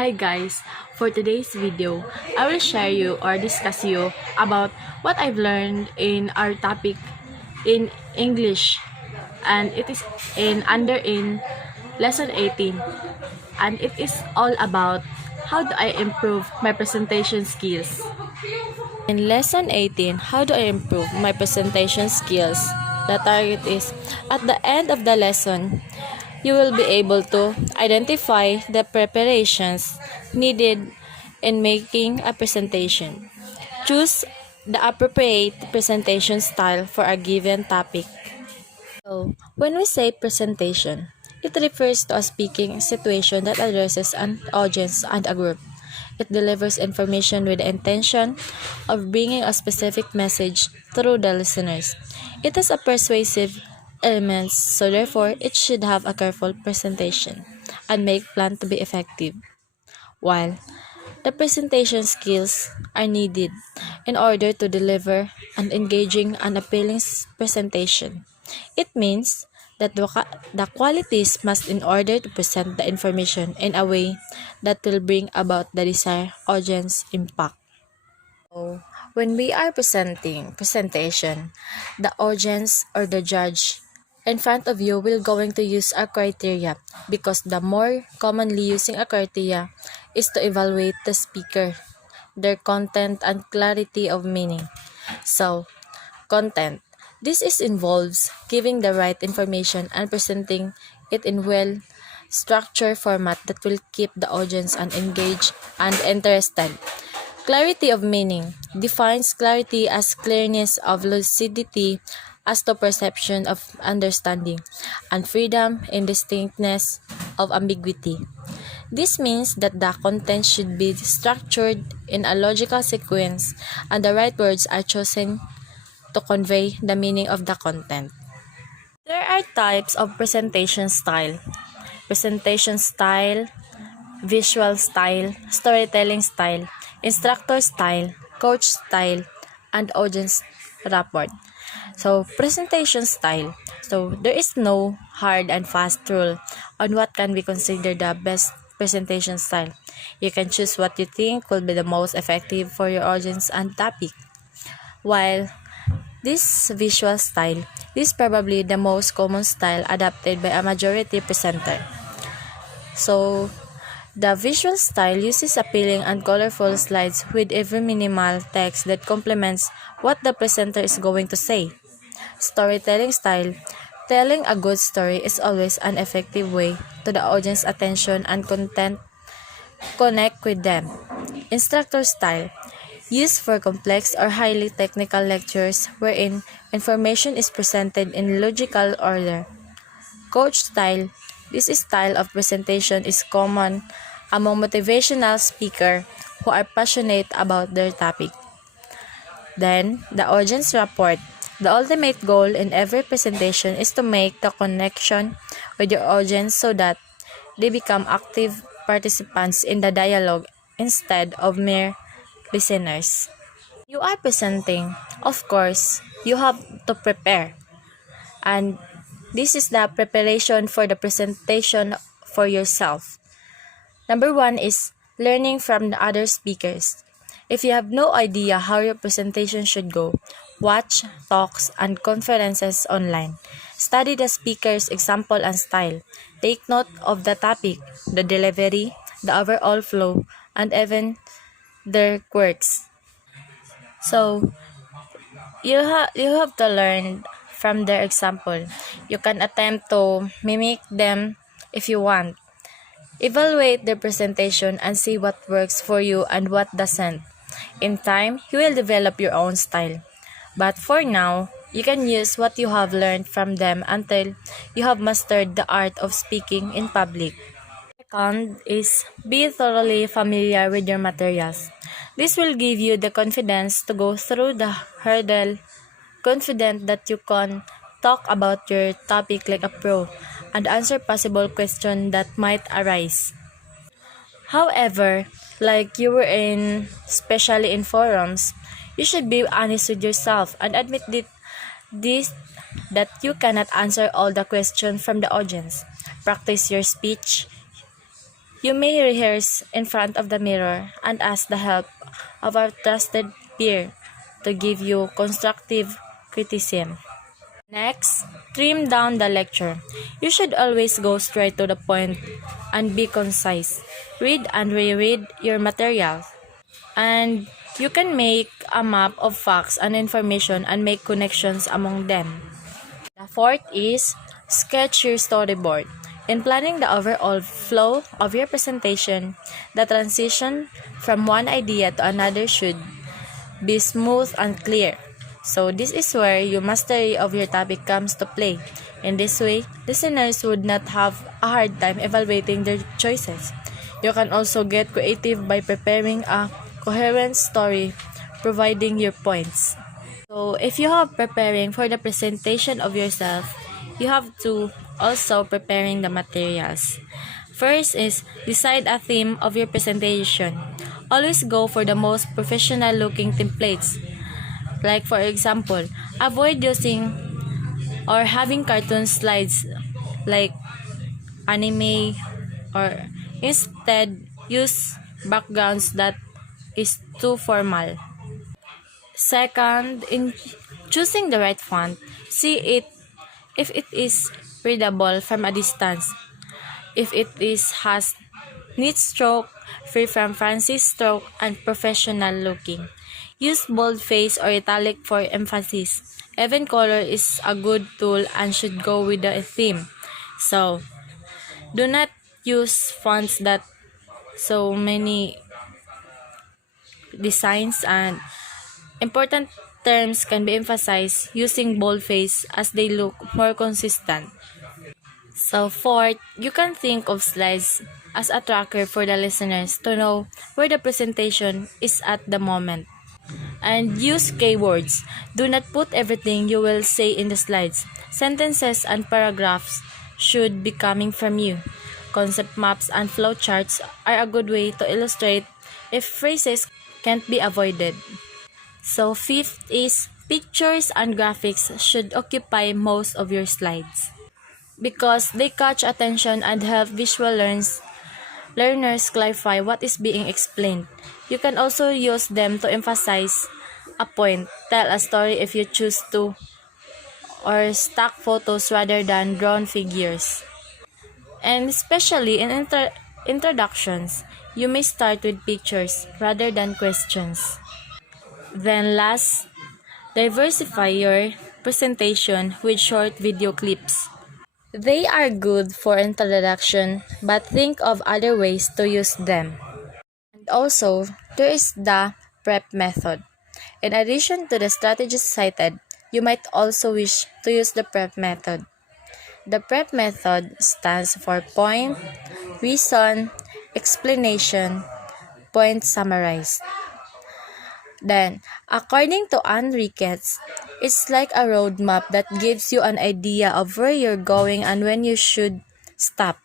Hi guys, for today's video, I will share you or discuss you about what I've learned in our topic in English, and it is in lesson 18, and it is all about how do I improve my presentation skills. In lesson 18, how do I improve my presentation skills? The target is at the end of the lesson, you will be able to identify the preparations needed in making a presentation. Choose the appropriate presentation style for a given topic. So, when we say presentation, it refers to a speaking situation that addresses an audience and a group. It delivers information with the intention of bringing a specific message through the listeners. It has a persuasive elements, so therefore it should have a careful presentation and make plan to be effective. While the presentation skills are needed in order to deliver an engaging and appealing presentation. It means that the qualities must in order to present the information in a way that will bring about the desired audience impact. So, when we are presenting presentation, the audience or the judge in front of you will going to use a criteria because the more commonly using a criteria is to evaluate the speaker, their content and clarity of meaning. So, content. This involves giving the right information and presenting it in well structured format that will keep the audience engaged and interested. Clarity of meaning defines clarity as clearness of lucidity as to perception of understanding, and freedom in distinctness of ambiguity. This means that the content should be structured in a logical sequence and the right words are chosen to convey the meaning of the content. There are types of presentation style. Presentation style, visual style, storytelling style, instructor style, coach style, and audience rapport. So, presentation style. So, there is no hard and fast rule on what can be considered the best presentation style. You can choose what you think will be the most effective for your audience and topic. While this visual style is probably the most common style adopted by a majority presenter. So, the visual style uses appealing and colorful slides with every minimal text that complements what the presenter is going to say. Storytelling style. Telling a good story is always an effective way to the audience attention and connect with them. Instructor style. Used for complex or highly technical lectures wherein information is presented in logical order. Coach style. This style of presentation is common among motivational speakers who are passionate about their topic. Then, the audience rapport. The ultimate goal in every presentation is to make the connection with your audience so that they become active participants in the dialogue instead of mere listeners. You are presenting, of course, you have to prepare. And this is the preparation for the presentation for yourself. Number 1 is learning from the other speakers. If you have no idea how your presentation should go, watch talks and conferences online. Study the speaker's example and style. Take note of the topic, the delivery, the overall flow, and even their quirks. So, you have to learn from their example. You can attempt to mimic them if you want. Evaluate their presentation and see what works for you and what doesn't. In time, you will develop your own style. But for now, you can use what you have learned from them until you have mastered the art of speaking in public. Second is be thoroughly familiar with your materials. This will give you the confidence to go through the hurdle, confident that you can talk about your topic like a pro and answer possible questions that might arise. However, like you were in, especially in forums, you should be honest with yourself and admit that you cannot answer all the questions from the audience. Practice your speech You may rehearse in front of the mirror and ask the help of a trusted peer to give you constructive criticism. Next, trim down the lecture. You should always go straight to the point and be concise. Read and reread your material. And you can make a map of facts and information and make connections among them. The fourth is sketch your storyboard. In planning the overall flow of your presentation, the transition from one idea to another should be smooth and clear. So this is where your mastery of your topic comes to play. In this way, listeners would not have a hard time evaluating their choices. You can also get creative by preparing a coherent story, providing your points. So if you have preparing for the presentation of yourself, you have to also preparing the materials. First is decide a theme of your presentation. Always go for the most professional looking templates. Like for example, avoid using or having cartoon slides like anime, or instead use backgrounds that is too formal. Second, in choosing the right font, see it if it is readable from a distance. If it has neat stroke, free from fancy stroke, and professional looking. Use boldface or italic for emphasis. Even color is a good tool and should go with the theme. So, do not use fonts that so many designs, and important terms can be emphasized using boldface as they look more consistent. So fourth, you can think of slides as a tracker for the listeners to know where the presentation is at the moment. And use keywords. Do not put everything you will say in the slides. Sentences and paragraphs should be coming from you. Concept maps and flowcharts are a good way to illustrate if phrases can't be avoided. So fifth is pictures and graphics should occupy most of your slides, because they catch attention and help visual learners clarify what is being explained. You can also use them to emphasize a point, tell a story if you choose to, or stock photos rather than drawn figures. And especially in introductions, you may start with pictures rather than questions. Then last, diversify your presentation with short video clips. They are good for introduction, but think of other ways to use them. And also, there is the prep method. In addition to the strategies cited, you might also wish to use the prep method. The prep method stands for point, reason, explanation, point summarized. Then, according to Anne Ricketts, it's like a roadmap that gives you an idea of where you're going and when you should stop.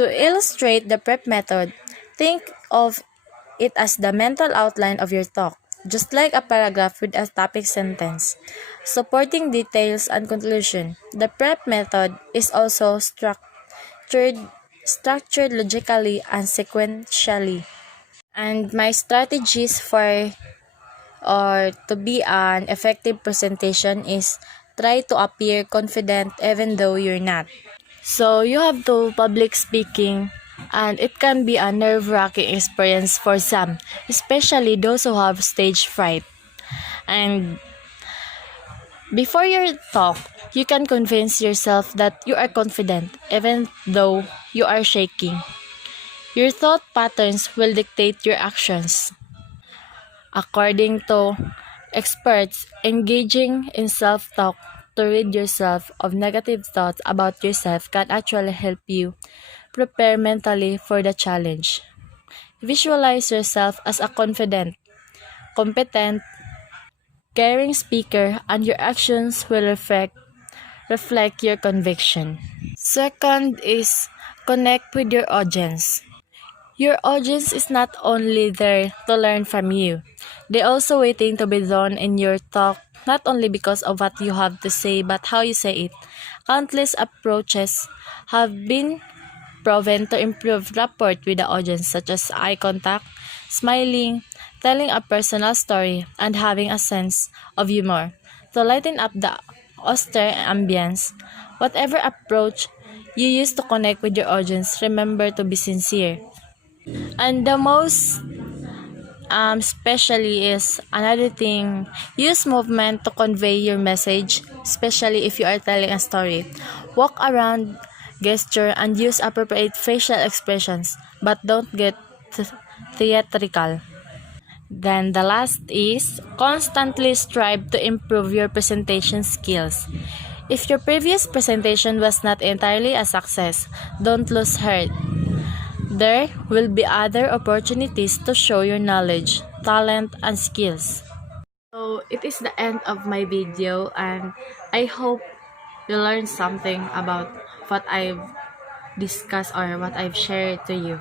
To illustrate the prep method, think of it as the mental outline of your talk, just like a paragraph with a topic sentence, supporting details and conclusion. The prep method is also structured logically and sequentially. And my strategies for or to be an effective presentation is try to appear confident even though you're not. So you have to public speaking, and it can be a nerve-wracking experience for some, especially those who have stage fright. And before your talk, you can convince yourself that you are confident even though you are shaking. Your thought patterns will dictate your actions. According to experts, engaging in self-talk to rid yourself of negative thoughts about yourself can actually help you prepare mentally for the challenge. Visualize yourself as a confident, competent, caring speaker, and your actions will reflect your conviction. Second is connect with your audience. Your audience is not only there to learn from you, they also waiting to be drawn in your talk, not only because of what you have to say but how you say it. Countless approaches have been proven to improve rapport with the audience, such as eye contact, smiling, telling a personal story, and having a sense of humor. To lighten up the austere ambience, whatever approach you use to connect with your audience, remember to be sincere. And the most especially is another thing, use movement to convey your message, especially if you are telling a story. Walk around, gesture, and use appropriate facial expressions, but don't get theatrical. Then the last is constantly strive to improve your presentation skills. If your previous presentation was not entirely a success, don't lose heart. There will be other opportunities to show your knowledge, talent, and skills. So it is the end of my video, and I hope you learned something about what I've discussed or what I've shared to you.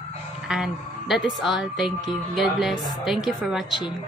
And that is all. Thank you. God bless. Thank you for watching.